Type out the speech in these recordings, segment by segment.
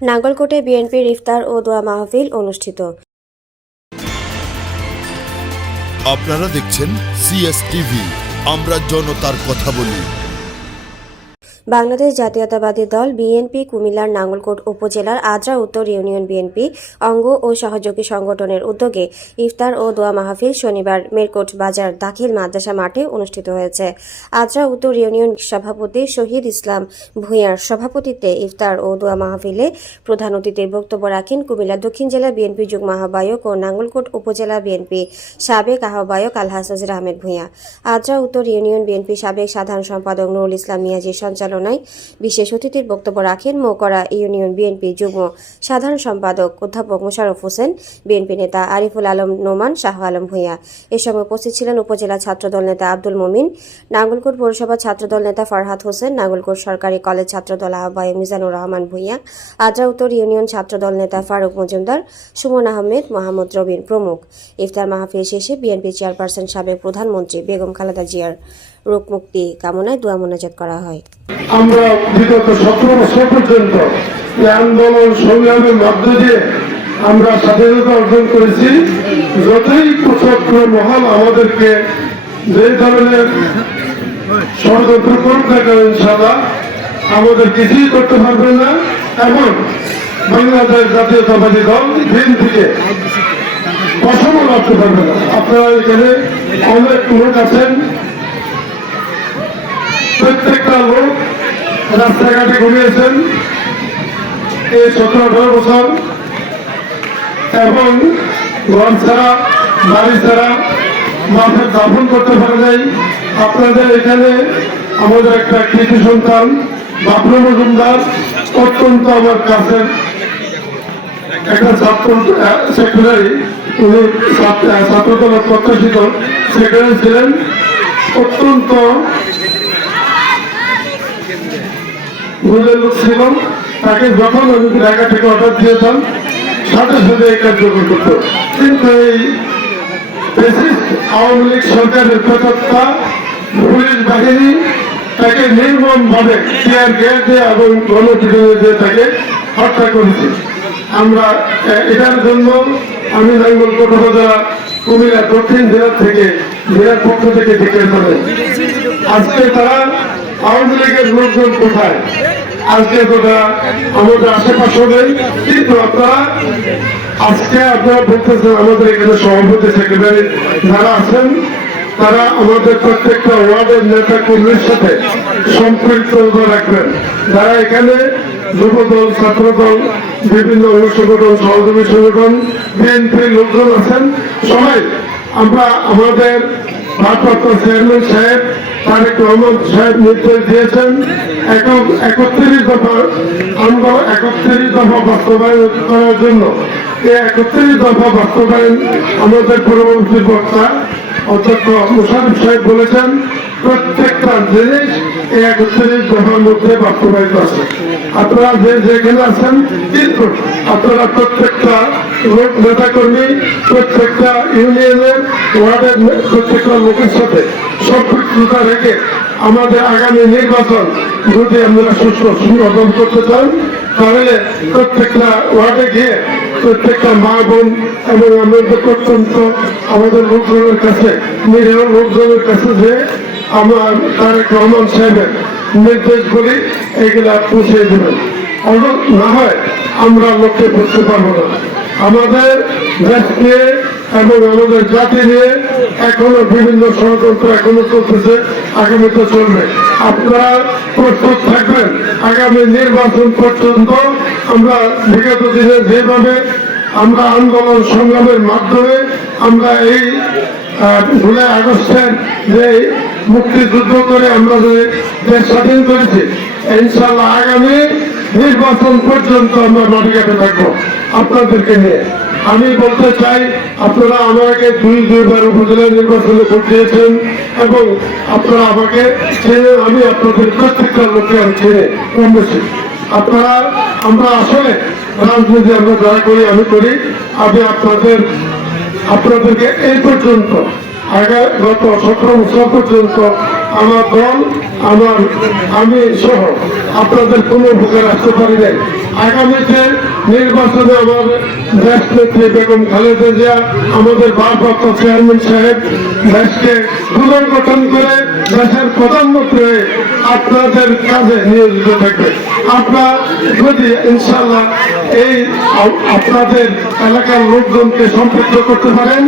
নাঙ্গলকোটে বিএনপির ইফতার ও দোয়া মাহফিল অনুষ্ঠিত। আপনারা দেখছেন সিএস টিভি আমরা জনতার কথা বলি। বাংলাদেশ জাতীয়তাবাদী দল বিএনপি, কুমিল্লার নাঙ্গলকোট উপজেলার আদ্রা উত্তর ইউনিয়ন বিএনপি, অঙ্গ ও সহযোগী সংগঠনের উদ্যোগে ইফতার ও দোয়া মাহফিল শনিবার মেরকোট বাজার দাখিল মাদ্রাসা মাঠে অনুষ্ঠিত হয়েছে। আদ্রা উত্তর ইউনিয়ন সভাপতি শহীদ ইসলাম ভূঁইয়ার সভাপতিত্বে ইফতার ও দোয়া মাহফিলে প্রধান অতিথির বক্তব্য রাখেন কুমিল্লা দক্ষিণ জেলা বিএনপি যুগ্ম আহ্বায়ক ও নাঙ্গলকোট উপজেলা বিএনপি সাবেক আহ্বায়ক আলহাস নজির আহমেদ ভূঁইয়া। আদ্রা উত্তর ইউনিয়ন বিএনপি সাবেক সাধারণ সম্পাদক নুরুল ইসলাম মিয়াজির সঞ্চালনায় বিশেষ অতিথির বক্তব্য রাখেন মৌকরা ইউনিয়ন বিএনপি যুগ্ম সাধারণ সম্পাদক অধ্যাপক মোশাররফ হোসেন, বিএনপি নেতা আরিফুল আলম নোমান, শাহ আলম ভূঁইয়া। এ সময় উপস্থিত ছিলেন উপজেলা ছাত্রদল নেতা আব্দুল মমিন, নাঙ্গলকোট পৌরসভা ছাত্রদল নেতা ফরহাদ হোসেন, নাঙ্গলকোট সরকারি কলেজ ছাত্রদল আহ্বায়ক মিজানুর রহমান ভূঁইয়া আদ্রা উত্তর ইউনিয়ন ছাত্রদল নেতা ফারুক মজুমদার, সুমন আহমেদ, মোহাম্মদ রবিন প্রমুখ। ইফতার মাহফিল শেষে বিএনপি চেয়ারপারসন সাবেক প্রধানমন্ত্রী বেগম খালেদা জিয়ার রোগ মুক্তি কামনায় দোয়া মোনাজাত করা হয়। আমরা বিগত সতেরো বছর পর্যন্ত আন্দোলন সংগ্রামের মধ্য দিয়ে আমরা স্বাধীনতা অর্জন করেছি, যতই কুচক্র মহল আমাদেরকে যে ধরনের ষড়যন্ত্র করুক না কেন ইনশাল্লাহ আমাদের কিছুই করতে পারবেন না। এবং বাংলাদেশ জাতীয়তাবাদী দল দিন থেকে অসম রাখতে পারবে না। আপনারা এখানে অনেক লোক আছেন প্রত্যেকটা লোক রাস্তাঘাটে ঘুরিয়েছেন এই সতেরো আঠারো বছর। এবং ঘর ছাড়া, বাড়ি ছাড়া মাঠে দাফন করতে পারে নাই। আপনাদের এখানে আমাদের একটা সন্তান মজুমদার, অত্যন্ত আমার একটা ছাত্র সেক্রেটারি উনি প্রত্যাশিত সেক্রেটারি ছিলেন। অত্যন্ত গুলের লোক তাকে যখন আমি ঢাকা থেকে অর্ডার দিয়েছিলাম সাথে সাথে এই কার্যকর করতো। কিন্তু এই আওয়ামী লীগ সরকারের প্রতাত্তা পুলিশ বাহিনী তাকে নির্মম ভাবে চেয়ার গ্যাস দিয়ে এবং গণপিটনে দিয়ে তাকে হত্যা করেছে। আমরা এটার জন্য আমি নাঙ্গল উপজেলা কুমিল্লা দক্ষিণ জেলা থেকে, জেলার পক্ষ থেকে করে আজকে তারা আওয়ামী লীগের লোকজন কোথায়? আজকে তোরা আমাদের আশেপাশে নেই। কিন্তু আপনারা আজকে আপনারা বলতেছেন, আমাদের এখানে সভাপতি সেক্রেটারি যারা আছেন, তারা আমাদের প্রত্যেকটা ওয়ার্ডের নেতা কর্মীর সাথে রাখবেন। যারা এখানে যুবদল, ছাত্রদল, বিভিন্ন সংগঠন সহযোগী সংগঠন, বিএনপির লোকজন আছেন, সবাই আমরা আমাদের ভারপ্রাপ্ত চেয়ারম্যান সাহেব, তারেক রহমান সাহেব নির্দেশ দিয়েছেন। একত্রিশ দফা আমরা একত্রিশ দফা বাস্তবায়ন করার জন্য। এই একত্রিশ দফা বাস্তবায়ন আমাদের পরবর্তী বক্তা অধ্যক্ষ মুশারফ সাহেব বলেছেন প্রত্যেকটা জিনিস এই একত্রিশ দফার মধ্যে বাস্তবায়িত আছে। আপনারা যে যেখানে আছেন কিন্তু আপনারা প্রত্যেকটা লোক নেতাকর্মী, প্রত্যেকটা ইউনিয়নের ওয়ার্ডের প্রত্যেকটা লোকের সাথে সম্পৃক্ততা রেখে আমাদের আগামী নির্বাচন যদি আমরা সুস্থ সুন্দর করতে চান, তাহলে প্রত্যেকটা ওয়ার্ডে গিয়ে প্রত্যেকটা মা বোন এবং আমাদের প্রত্যন্ত আমাদের লোকজনের কাছে, নিরীহ লোকজনের কাছে যে আমার তারেক রহমান সাহেবের নির্দেশগুলি এগুলা পৌঁছে দেবেন না হয় আমরা লক্ষ্যে পড়তে পারব না। আমাদের দেশকে এবং আমাদের জাতি নিয়ে এখনও বিভিন্ন ষড়যন্ত্র এখনও চলতেছে, আগামীতে চলবে। আপনারা প্রস্তুত থাকবেন। আগামী নির্বাচন পর্যন্ত আমরা বিগত দিনে যেভাবে আমরা আন্দোলন সংগ্রামের মাধ্যমে আমরা এই জুলাই আগস্টের যে মুক্তিযুদ্ধ করে আমরা যে দেশ স্বাধীন করেছি ইনশাল্লাহ আগামী নির্বাচন পর্যন্ত আমরা মাটিঘাটে থাকব আপনাদেরকে নিয়ে। আমি বলতে চাই, আপনারা আমাকে দুই দুইবার উপজেলা নির্বাচনে ভোট দিয়েছেন এবং আপনারা আমাকে চেনে, আমি আপনাদের প্রত্যেকটা লোককে আমি চেনে, কম আপনারা, আমরা আসলে রাজনীতি আমরা যারা করি, আমি করি, আমি আপনাদের আপনাদেরকে এই পর্যন্ত আগে গত সতেরো বছর পর্যন্ত আমার দল, আমার আমি সহ আপনাদের কোনো উপকার আসতে পারি নাই। আগামীতে নির্বাচনে আমার দেশ নেত্রী বেগম খালেদা জিয়া, আমাদের ভারপ্রাপ্ত চেয়ারম্যান সাহেব, দেশকে পুনর্গঠন করে দেশের প্রধানমন্ত্রী আপনাদের কাজে নিয়োজিত থাকবে। আপনার যদি ইনশাল্লাহ এই আপনাদের এলাকার লোকজনকে সম্পৃক্ত করতে পারেন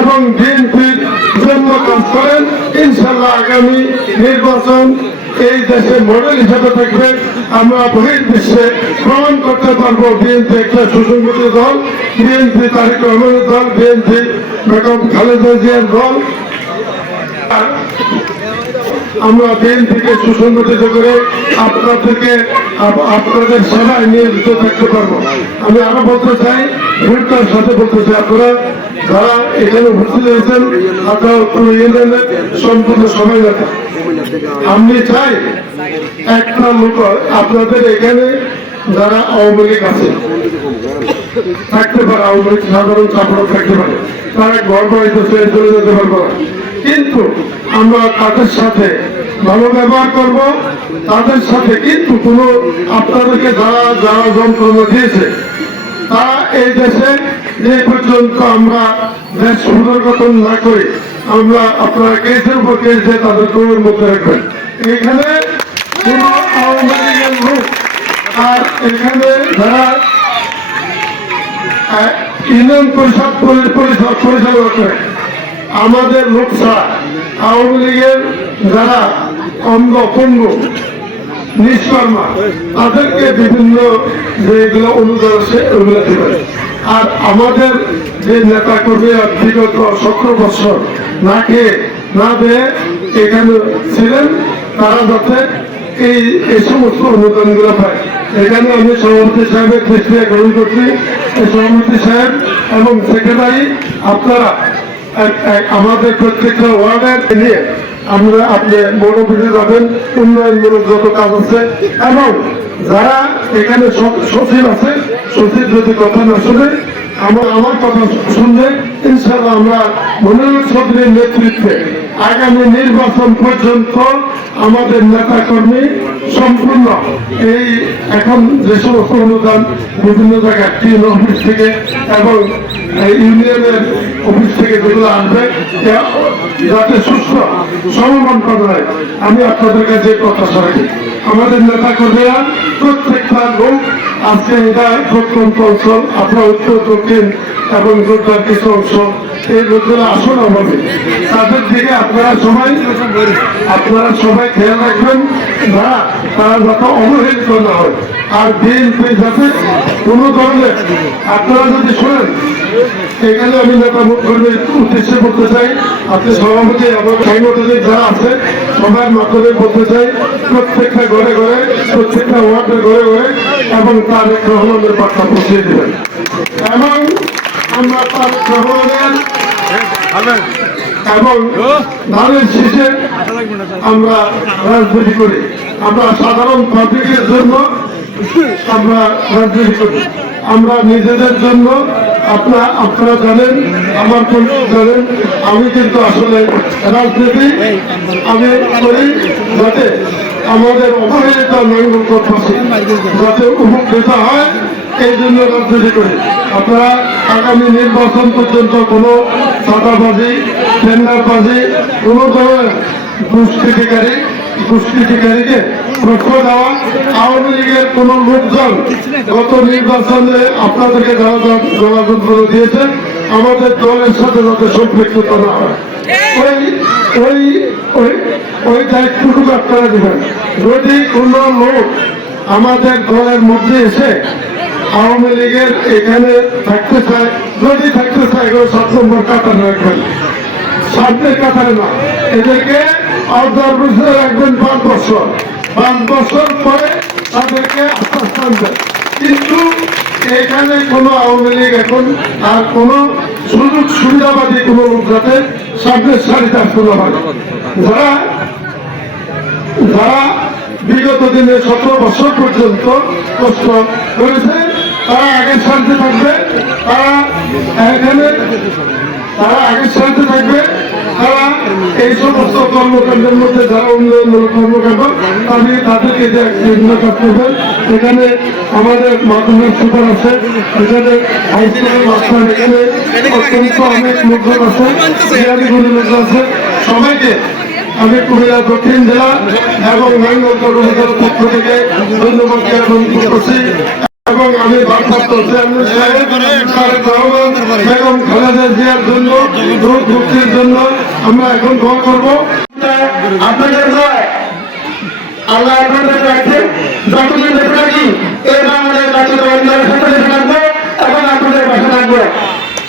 এবং বিএনপির জন্য কাজ করেন ইনশাল্লাহ আগামী নির্বাচন এই দেশে মডেল হিসেবে থাকবে। আমরা বহির্বিশ্বে প্রমাণ করতে পারব বিএনপি একটা সুসংগঠিত দল, বিএনপি তারিক রহমানের দল, বিএনপি বেগম খালেদা জিয়ার দল। আমরা বিএনপিকে সুসংগঠিত করে আপনাদেরকে আপ- আপনাদের সেবায় নিয়োজিত থাকতে পারব। আমি আরও বলতে চাই ভোটটার সাথে বলতে চাই আপনারা, যারা এখানে উপস্থিত হয়েছেন, আপনারা সম্পূর্ণ সময় নেতা আমি চাই একটা লোক আপনাদের এখানে যারা আওয়ামী লীগ আছে, থাকতে পারে, আওয়ামী লীগ সাধারণ চাপড় থাকতে পারে। তারা ঘর বাড়িতে চলে যেতে পারব। কিন্তু আমরা তাদের সাথে ভালো ব্যবহার করব। তাদের সাথে কিন্তু কোনো আপনাদেরকে যারা যারা যন্ত্রণা দিয়েছে, তারা এই দেশে যে পর্যন্ত আমরা দেশ পুনর্গঠন না করি আমরা আপনারা কেসের উপর কেস তাদের গরুর মধ্যে রাখবেন। এখানে কোনো আওয়ামী লীগের লোক আর এখানে যারা ইউনিয়ন পরিষদ পরিচালনা করে আমাদের লোক ছাড়া আওয়ামী লীগের যারা অঙ্গ পঙ্গ, নিষ্কর্মা, তাদেরকে বিভিন্ন যেগুলো অনুদান আছে, ওগুলো দেবে। আর আমাদের যে নেতা কর্মীরা বিগত সতেরো বছর না খেয়ে, না দিয়ে এখানে ছিলেন, তারা যাতে এই এই সমস্ত অনুদানগুলো পায়। এখানে আমি সভাপতি সাহেবের দৃষ্টি গ্রহণ করছি। সভাপতি সাহেব এবং সেক্রেটারি, আপনারা আমাদের প্রত্যেকটা ওয়ার্ডের নিয়ে আমরা আপনি মনোবিধি যাবেন উন্নয়নমূলক যত কাজ আছে, এবং যারা এখানে সচিব আছে, সচিব যদি কথা না শুনে, আমার আমার কথা শুনলে ইনশাল্লাহ আমরা মনোনয়ন চৌধুরীর নেতৃত্বে আগামী নির্বাচন পর্যন্ত আমাদের নেতা কর্মী সম্পূর্ণ এই এখন যে সমস্ত অনুদান বিভিন্ন জায়গায় টিন অফিস থেকে এবং ইউনিয়নের অফিস থেকে যেগুলো আসবে যাতে সুস্থ সমমান করা হয় আমি আপনাদের কাছে প্রত্যাশা রাখি। আমাদের নেতা কর্মীরা প্রত্যেকটা লোক আজকে এটা প্রত্যন্ত অঞ্চল, আপনার উত্তর, দক্ষিণ এবং যোদ্ধার কিছু অংশ, এই লোকগুলো আসন হবে তাদের দিকে আপনারা সবাই আপনারা সবাই খেয়াল রাখবেন। না তারা যাতে অবহেলিত না হয় আর বিএনপি যাতে কোনো ধরনের আপনারা যদি শোনেন, এখানে আমি নেতা কর্মীর উদ্দেশ্যে বলতে চাই। আপনি সভাপতি এবং সাংগঠনিক যারা আছে, সবার মাধ্যমে বলতে চাই, প্রত্যেকটা ঘরে ঘরে, প্রত্যেকটা ওয়ার্ডের ঘরে ঘরে এবং তারেক রহমানের বার্তা পৌঁছে দেবেন। এবং আমরা তারেক রহমানের এবং ধানের শীষে আমরা রাজনীতি করি। আমরা সাধারণ পাবলিকের জন্য আমরা রাজনীতি করি। আমরা নিজেদের জন্য আপনারা আপনারা জানেন আমার জানেন আমি কিন্তু আসলে রাজনীতি আমি করি যাতে আমাদের অবহেলিত নাঙ্গল করতেছি যাতে উপকৃত হয় এই জন্য রাজনীতি করি। আপনারা আগামী নির্বাচন পর্যন্ত কোনো চাঁদাবাজি টেন্ডারবাজি কোনো ধরনের দুষ্কৃতিকারী দুষ্কৃতিকারীকে প্রশ্রয় দেওয়া আওয়ামী লীগের কোন লোকজন গত নির্বাচনে আপনাদেরকে যারা জনযন্ত্র দিয়েছে। আমাদের দলের সাথে যাতে সম্পৃক্ততা না হয়। ওই দায়িত্বটুকু আপনারা দেবেন। যদি কোনো লোক আমাদের দলের মধ্যে এসে আওয়ামী লীগের এখানে থাকতে চায়, যদি থাকতে চায়, এগুলো সাত নম্বর কাতার রাখবেন। সামনের কাতারে না এদেরকে অবজারভেশনে রাখবেন পাঁচ বছর। পাঁচ বছর পরে তাদেরকে আস্তে আস্তে কিন্তু এখানে কোনো আওয়ামী লীগ এখন আর কোনো সুযোগ সুবিধাবাদী কোনো লোক যাতে সামনের সারিতে আসতে না পারে। যারা যারা বিগত দিনে সতেরো বছর পর্যন্ত কষ্ট করেছে, তারা আগের শান্তি থাকবে। তারা এখানে তারা আগের শান্তি থাকবে। এই সমস্ত কর্মকাণ্ডের মধ্যে যারা উন্নয়নমূলক কর্মকাণ্ড তাদের তাদেরকে কাজ করবেন এখানে আমাদের মাধ্যমিক সুপার আছে এখানে হাই স্কুলের মাস্টার এখানে অত্যন্ত অনেক লোকজন আছে বিহারিগুলি লোক আছে। সবাইকে আমি কুমিল্লা দক্ষিণ জেলা এবং কর্মচারীর পক্ষ থেকে ধন্যবাদ জ্ঞাপন করছি। এবং আমি ভারপ্রাপ্ত চেয়ারম্যান সাহেব তারেক রহমান বেগম খালেদা জিয়ার জন্য রোগ মুক্তির জন্য আমরা এখন দোয়া করব। আপনাদের দোয়ায় আল্লাহ আপনাদের রাখছে যতদিন বেঁচে থাকি এই বাংলাদেশ জাতীয় পরিবারের সাথে থাকব এবং আপনাদের পাশে থাকব।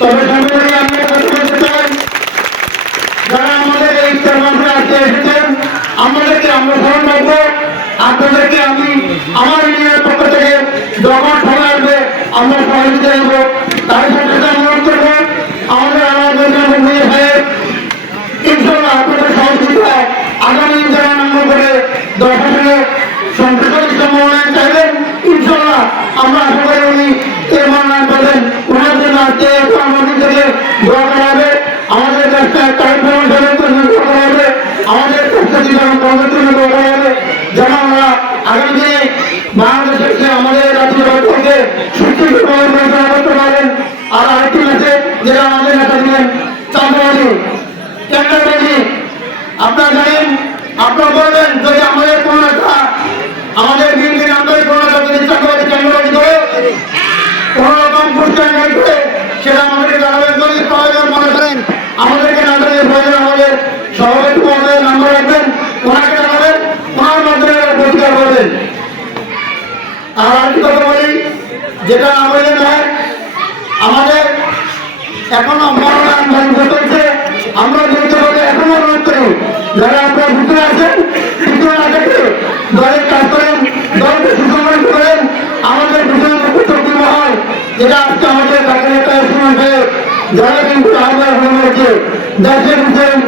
তবে সামনে আমি বলতে চাই। যারা আমাদের এই ইফতার মাঠে আসতে এসেছেন আমাদেরকে আমরা স্মরণ রাখব। আপনাদেরকে আমি আমার ইউনিয়নের পক্ষ থেকে যখন সময় আসবে আমরা সহযোগিতা দেবো তার সাথে সাথে অনুরোধ করব আমাদের আমাদের নিয়ে সাহেব ইনশাল্লাহ আপনাদের সহযোগিতায় আগামী যারা নম্বর করে দর্শনে সংসদীয় সম্মেলনে চাইবেন ইনশাল্লাহ আমরা আশা করি উনি এর মনোনয়ন পাবেন ওনার জন্য আজকে আমাদের থেকে দোয়া করা হবে আমাদের কাজটা কার্যক্রম জন্য দোয়া করা হবে আমাদের কাজটা জীবন কর্মের জন্য দোয়া করা হবে যেন আমরা আগামী দিনে বাংলাদেশের যে আমাদের রাজ্যের থেকে সুস্থিত পরিচালনা করতে পারেন আর আরেকটি মেসেজ যেটা আমাদের নেতা দিলেন চাঁদাবাদী কেন্দ্রবাদী আপনারা জানেন আপনারা বলবেন, যদি আমাদের কোন নেতা আমাদের বিএনপির আন্দোলন কোন নেতা যদি চাঁদাবাদী কেন্দ্রবাদী করে কোন রকম নাই করে সেটা আমাদেরকে জানাবেন, যদি প্রয়োজন মনে করেন, আমাদেরকে না জানিয়ে প্রয়োজন আমাদের সভাপতি মহোদয় নাম্বার রাখবেন, ওনাকে জানাবেন, ওনার মাধ্যমে পুরস্কার করবেন। আর আরেকটি কথা বলি, যেটা আমাদের নয়, আমাদের এখনও মনোনয়ন বন্ধ চলছে, আমরা বলে এখনও অনুরোধ করি, যারা আপনার ভিতরে আছেন ভিতরে না থেকে দলের কাজ করেন দলকে সুসংগঠিত করেন আমাদের ভিতরে চক্রী মহল যেটা আজকে আমাদের কাছে একটা শুনুন যারা কিন্তু আহ্বান হয়ে রয়েছে দেশের ভিতরে